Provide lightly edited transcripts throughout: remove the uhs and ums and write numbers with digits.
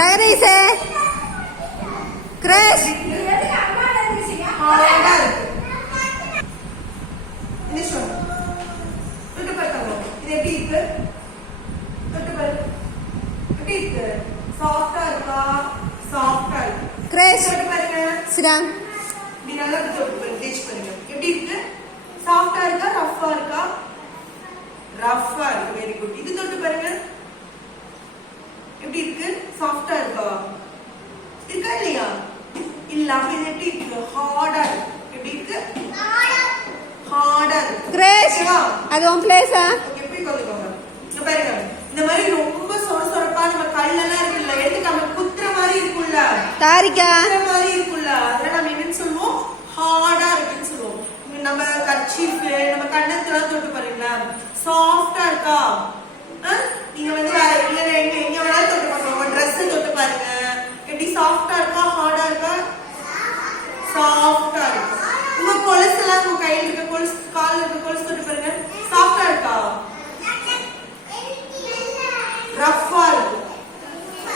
ஜெகதீஷே Grace Grace சிடாங் நீங்க நல்லா taste பண்ணுங்க எப்படி இருக்கு சாஃப்ட்டா இருக்கா ரஃப்பா இருக்கா ரஃப்பா இருக்கு வெரி குட் இது தொட்டு பாருங்க எப்படி இருக்கு சாஃப்ட்டா இருக்கா இருக்கா இல்லையா இல்ல அப்ப இது எப்படி இருக்கு ஹார்டா இருக்கு எப்படி இருக்கு ஹார்டா இருக்கு கிரேஷ் அது உன் பிளேஸா ஓகே போய் கொள்ளுங்க இங்க பாருங்க இந்த மாதிரி ரொம்ப சொரசொரப்பா நம்ம கல்லெல்லாம் இருக்குல்ல எடுத்து நம்ம குத்துற மாதிரி இருக்குல்ல தாரிகா குத்துற மாதிரி இருக்குல்ல அதனால நம்ம என்னன்னு சொல்லுவோம் ஹார்டா இருக்குன்னு சொல்லுவோம் நம்ம கர்ச்சீஃப் நம்ம கண்ணத்துல தொட்டு பாருங்களா சாஃப்ட்டா இருக்கா நீங்க வந்து வேற எங்க வேணாலும் தொட்டு பாருங்க உங்க ட்ரெஸ் தொட்டு பாருங்க எப்படி சாஃப்ட்டா இருக்கா ஹார்டா இருக்கா சாஃப்ட்டா இருக்கு உங்க கொலுசு எல்லாம் உங்க கையில இருக்க கொலுசு கால்ல இருக்க கொலுசு தொட்டு பாருங்க சாஃப்ட்டா இருக்கா ரஃப்பா இருக்கும்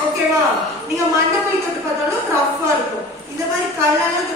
ஓகேவா நீங்க மண்டை போய் தொட்டு பார்த்தாலும் ரஃப்பா இருக்கும் இந்த மாதிரி கல்லெல்லாம்